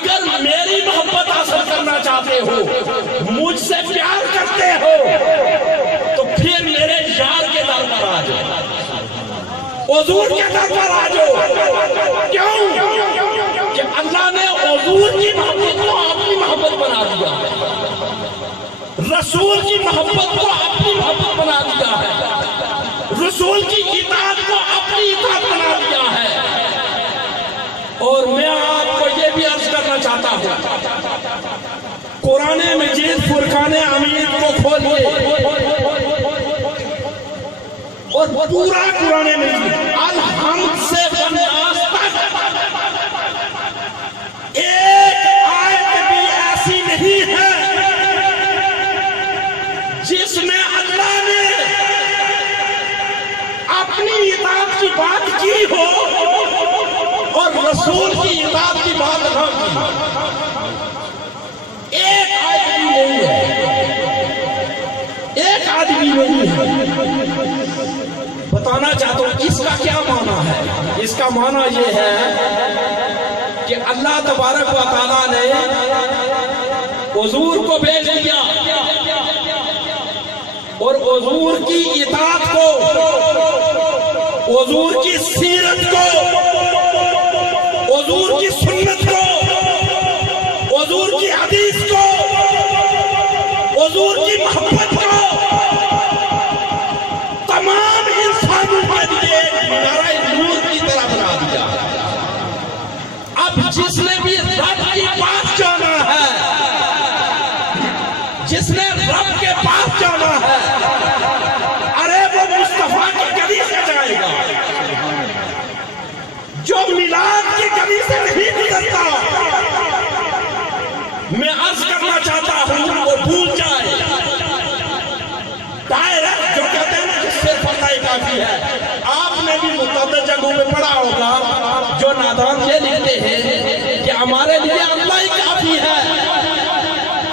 اگر میری محبت حاصل کرنا چاہتے ہو، مجھ سے پیار کرتے ہو، تو پھر میرے یار کے در پر آ جاؤ، حضور کے در پر آ جاؤ۔ کیوں؟ کہ اللہ نے حضور کی محبت کو اپنی محبت بنا دیا ہے، رسول کی محبت کو اپنی محبت بنا دیا ہے، رسول کی اطاعت کو اپنی اطاعت بنا دیا ہے۔ اور میں آپ کو یہ بھی عرض کرنا چاہتا ہوں، قرآن مجید فرقان حمید کو کھولیے اور پورا قرآن مجید الحمد سے والناس تک ایک آیت بھی ایسی نہیں ہے جس میں اللہ نے اپنی اطاعت کی بات کی ہو اور رسول کی اطاعت کی بات نہ کی۔ ایک آدمی نہیں ہے، ایک آدمی نہیں ہے۔ بتانا چاہتا ہوں اس کا کیا معنی ہے۔ اس کا معنی یہ ہے کہ اللہ تبارک و تعالیٰ نے حضور کو بھیج دیا اور حضور کی اطاعت کو، حضور کی سیرت کو، حضور کی سنت کو، حضور کی حدیث کو، حضور کی محبت کو تمام انسانوں کے لیے نعرہ نور کی طرح بنا دیا۔ اب جس نے بھی رب کی بات جانا ہے، جس نے رب کے پاس جانا ہے، ارے وہ مصطفیٰ کی گلی سے جائے گا۔ جو میلاد کی گلی سے نہیں گزرتا، میں عرض کرنا چاہتا ہوں وہ بھول جائے۔ ڈائریکٹ جو کہتے ہیں نا کہ صرف اللہ ہی کافی ہے، آپ نے بھی متعدد جگہوں میں پڑھا ہوگا جو نادان یہ لکھتے ہیں کہ ہمارے لیے اللہ ہی کافی ہے۔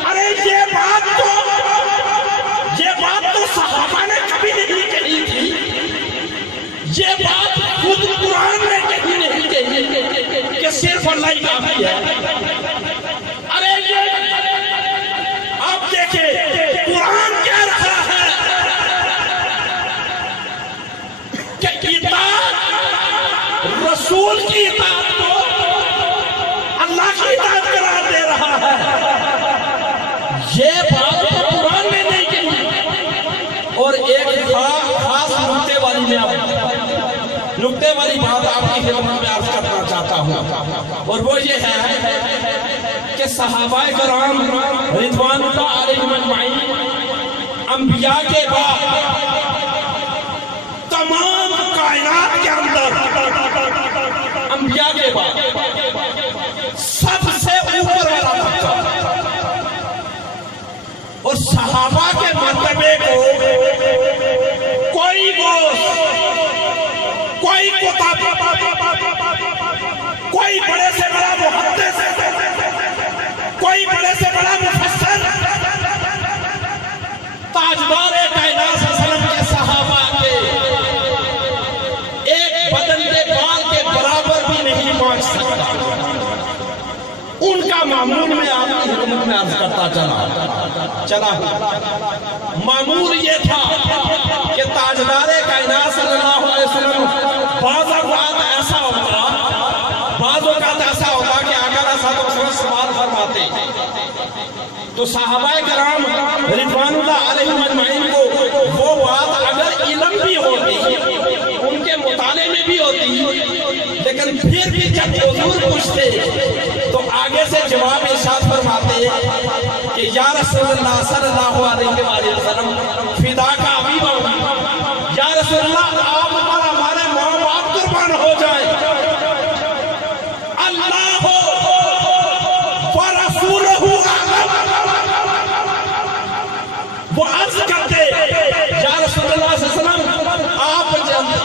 ارے یہ بات تو صحابہ نے کبھی نہیں کہی تھی، یہ بات خود قرآن نے کبھی نہیں کہی کہ صرف اللہ ہی کافی ہے۔ ارے آپ دیکھیں قرآن کہہ رہا ہے کہ اطاعت، رسول کی اطاعت کو اللہ کی اطاعت قرار دے رہا ہے۔ یہ بات تو قرآن نے نہیں کہی۔ اور ایک خاص نکتے والی بات آپ کی خدمت میں عرض کرنا چاہتا ہوں، اور وہ یہ ہے کہ صحابہ کرام رضوان اللہ علیہم اجمعین انبیاء کے بعد تمام کائنات کے اندر انبیاء کے بعد سب سے اوپر والا طبقہ، اور صحابہ کے مرتبے کو کوئی کوئی کتاب، کوئی بڑے سے بڑا محدث، کوئی بڑے سے بڑا مفسر، تاجدار کائنات صلی اللہ علیہ وسلم کے صحابہ کے ایک بدن کے بال کے برابر بھی نہیں پہنچ سکتا۔ ان کا معمول میں آپ کی حکمت میں عرض کرتا چلا معمول یہ تھا کہ تاجدار کائنات صلی اللہ علیہ وسلم بعض اوقات ایسا ہوتا کہ آقا علیہ الصلوۃ والسلام سوال فرماتے تو صحابہ کرام رضوان اللہ علیہم اجمعین کو وہ بات اگر علم بھی ہوتی، ان کے مطالعے میں بھی ہوتی، لیکن پھر بھی جب حضور پوچھتے تو آگے سے جواب ارشاد فرماتے کہ یا رسول اللہ صلی اللہ علیہ وسلم فدا کا ابھی بہو، یا رسول اللہ آپ پر ہمارے ماں باپ قربان ہو جائیں، اللہ ورسولہ وہ عرض کرتے یا رسول اللہ صلی اللہ علیہ وسلم آپ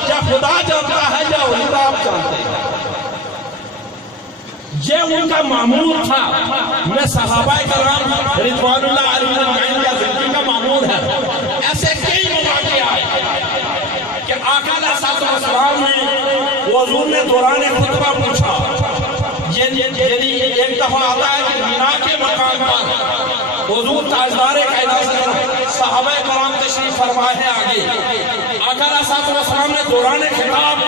یا خدا جانتا ہے یا حضور آپ جانتے ہیں۔ یہ ان کا معمول تھا۔ میں صحابہ کرام رضوان اللہ علیہ اجمعین کا زندگی کا معمول ہے۔ ایسے کئی مواقع آئے کہ آقا علیہ الصلوۃ والسلام نے حضور نے دوران خطبہ پوچھا، یعنی ایک ایک دفعہ آتا ہے کہ مینا کے مقام پر حضور تاجدار کائنات صحابہ کرام تشریف فرمائے ہیں آگے. آقا علیہ الصلوۃ والسلام نے دوران خطاب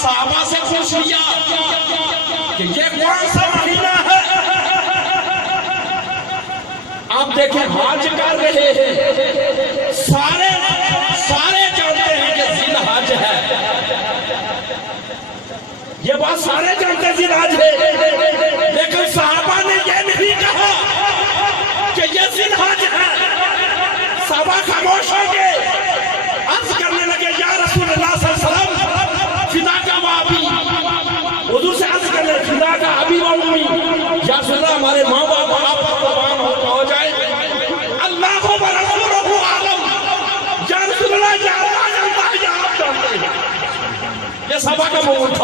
صحابہ سے پوچھ لیا کہ یہ کون سا مہینہ ہے؟ آپ دیکھیں حج کر رہے ہیں، سارے جانتے ہیں کہ ذی الحج ہے، یہ بات سارے جانتے ہیں ذی الحج ہے، لیکن صحابہ نے یہ نہیں کہا کہ یہ ذی الحج ہے. صحابہ خاموش ہو گئے، عرض کرنے لگے یا رسول اللہ صلی اللہ علیہ وسلم فدا کا وابی، حضور سے عرض کرنے فدا کا ابی و امی، یا رسول اللہ ہمارے ماں باپ آپ پر قربان ہو جائے. اللہ و رسولہ عالم، یا رسول اللہ یا اللہ جانتا ہے یا آپ جانتے ہیں. یہ صحابہ کا موضوع